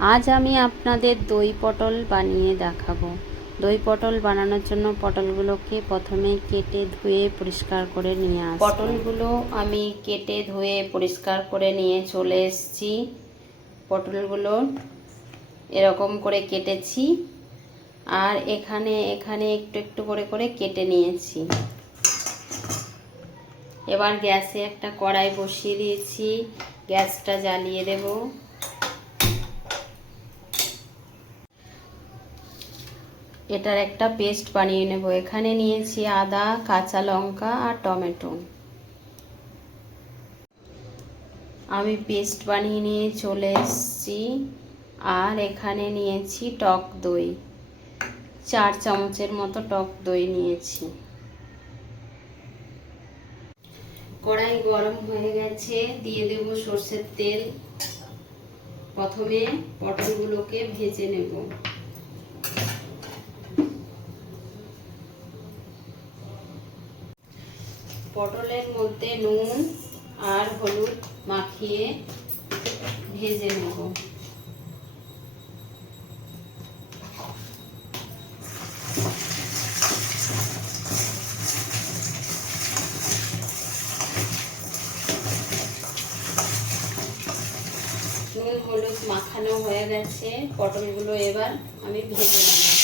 আজ আমি আপনাদের দই পটল বানিয়ে দেখাবো। দই পটল বানানোর জন্য পটলগুলোকে প্রথমে কেটে ধুয়ে পরিষ্কার করে নিয়ে আস পটলগুলো আমি কেটে ধুয়ে পরিষ্কার করে নিয়ে চলে এসেছি। পটলগুলো এরকম করে কেটেছি। আর এখানে এখানে একটু একটু করে করে কেটে নিয়েছি। এবার গ্যাসে একটা কড়াই বসিয়ে দিয়েছি। গ্যাসটা জ্বালিয়ে দেব। এটার একটা পেস্ট বানিয়ে নেব। এখানে নিয়েছি আদা, কাঁচা লঙ্কা আর টমেটো। আমি পেস্ট বানিয়ে নিয়ে চলে এসেছি আর এখানে নিয়েছি টক দই। চার চামচের মতো টক দই নিয়েছি। কড়াই গরম হয়ে গেছে, দিয়ে দেব সর্ষের তেল। প্রথমে পটলগুলোকে ভেজে নেব। পটলের মধ্যে নুন আর হলুদ মাখিয়ে ভেজে নেব। নুন, হলুদ মাখানো হয়ে গেছে। পটলগুলো এবার আমি ভেজে নেব।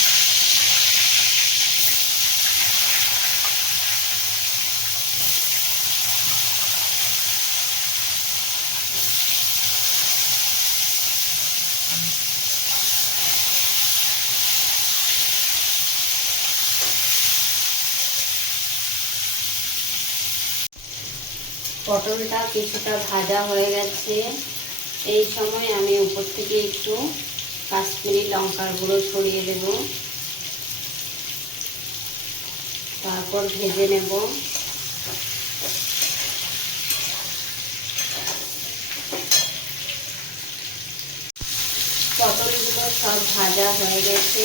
পটলটা কিছুটা ভাজা হয়ে গেছে। এই সময় আমি উপর থেকে একটু কাশ্মীরি লঙ্কার গুঁড়ো ছড়িয়ে দেব। তারপর ভেজে নেব। পটলগুলো সব ভাজা হয়ে গেছে।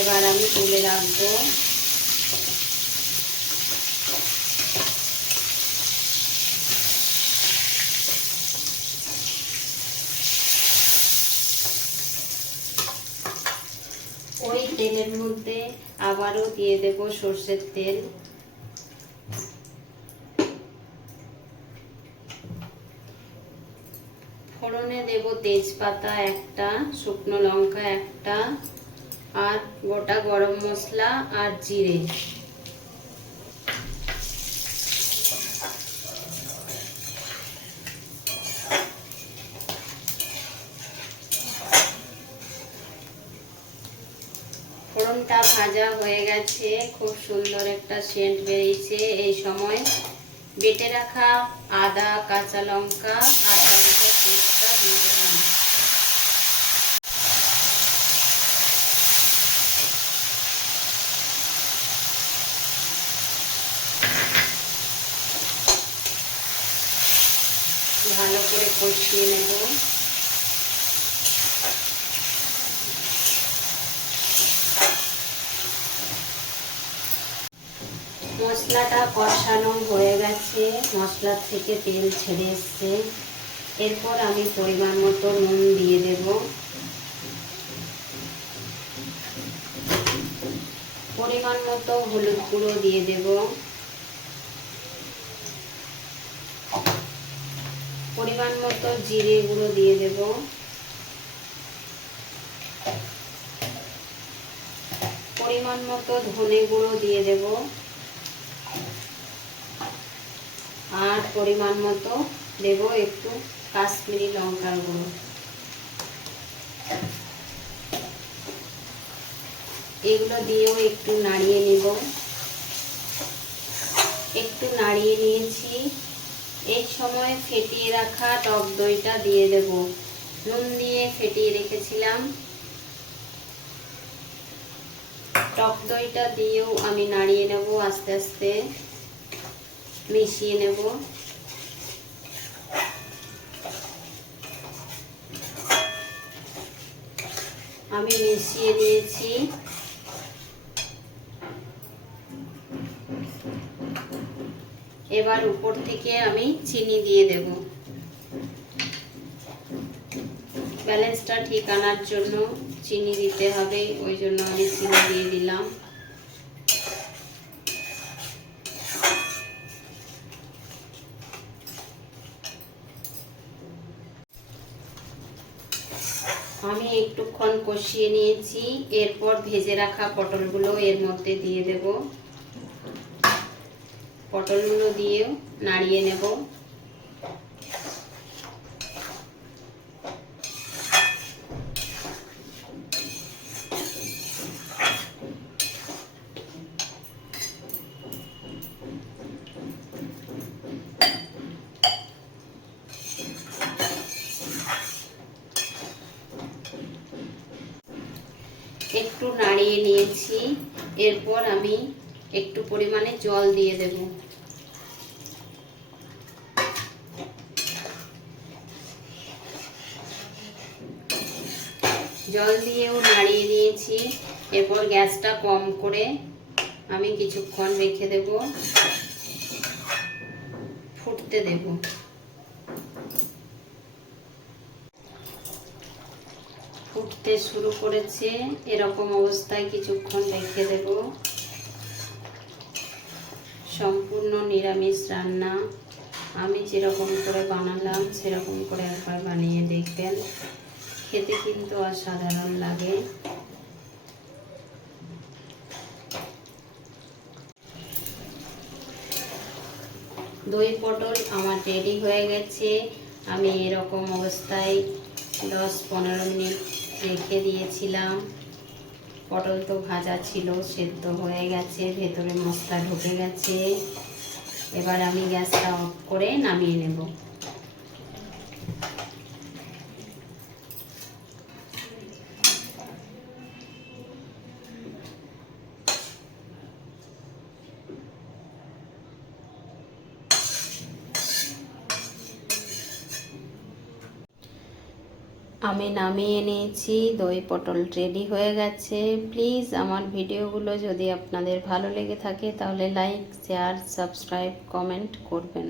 এবার আমি তুলে রাখব ওই তেলের মধ্যে আবারও দিয়ে দেব সর্ষের তেল। ফোড়নে দেব তেজপাতা একটা, শুকনো লঙ্কা একটা, আর গোটা গরম মশলা আর জিরে। ফোড়নটা ভাজা হয়ে গেছে। খুব সুন্দর একটা সেন্ট বেরিয়েছে এই সময়। বেটে রাখা আদা, কাঁচা লঙ্কা আর ভালো করে কষিয়ে নেব। মশলাটা কষানো হয়ে গেছে। মশলার থেকে তেল ছেড়ে এসছে। এরপর আমি পরিমাণ মতো নুন দিয়ে দেব। পরিমাণ মতো হলুদ গুঁড়ো দিয়ে দেব। পরিমাণ মতো জিরে গুঁড়ো দিয়ে দেব। পরিমাণ মতো ধনে গুঁড়ো দিয়ে দেব। আর পরিমাণ মতো দেব একটু কাশ্মীরি লঙ্কার গুঁড়ো। এগুলো দিয়েও একটু নাড়িয়ে নেব। একটু নাড়িয়ে নিয়েছি। এই সময় ফেটিয়ে রাখা টক দইটা দিয়ে দেব। নুন দিয়ে ফেটিয়ে রেখেছিলাম। টক দইটা দিয়েও আমি নাড়িয়ে নেব আস্তে আস্তে। মিশিয়ে নেব। আমি মিশিয়ে নিয়েছি। এবার উপর থেকে আমি চিনি দিয়ে দেব। ব্যালেন্সটা ঠিক আনার জন্য চিনি দিতে হবে, ওই জন্য আমি চিনি দিয়ে দিলাম। আমি একটুক্ষণ কষিয়ে নিয়েছি, এরপর ভেজে রাখা পটলগুলো এর মধ্যে দিয়ে দেব। পটলগুলো দিয়েও নাড়িয়ে নেব একটু নাড়িয়ে নিয়েছি। এরপর আমি একটু পরিমাণে জল দিয়ে দেব। জল দিয়েও নাড়িয়ে নিয়েছি। এরপর গ্যাসটা কম করে আমি কিছুক্ষণ রেখে দেব। ফুটতে দেব। ফুটতে শুরু করেছে। এরকম অবস্থায় কিছুক্ষণ রেখে দেব। সম্পূর্ণ নিরামিষ রান্না। আমি যেরকম করে বানালাম, সেরকম করে একবার বানিয়ে দেখবেন। খেতে কিন্তু অসাধারণ লাগে। দই পটল আমার রেডি হয়ে গেছে। আমি এরকম অবস্থায় দশ পনেরো মিনিট রেখে দিয়েছিলাম। পটল তো ভাজা ছিল, সেদ্ধ হয়ে গেছে, ভেতরে মশলা ঢুকে গেছে। এবার আমি গ্যাসটা অফ করে নামিয়ে নেব। আমি নামিয়ে নিয়েছি দই পটল রেডি হয়ে গেছে। প্লিজ আমার ভিডিওগুলো যদি আপনাদের ভালো লেগে থাকে তাহলে লাইক শেয়ার সাবস্ক্রাইব কমেন্ট করবেন।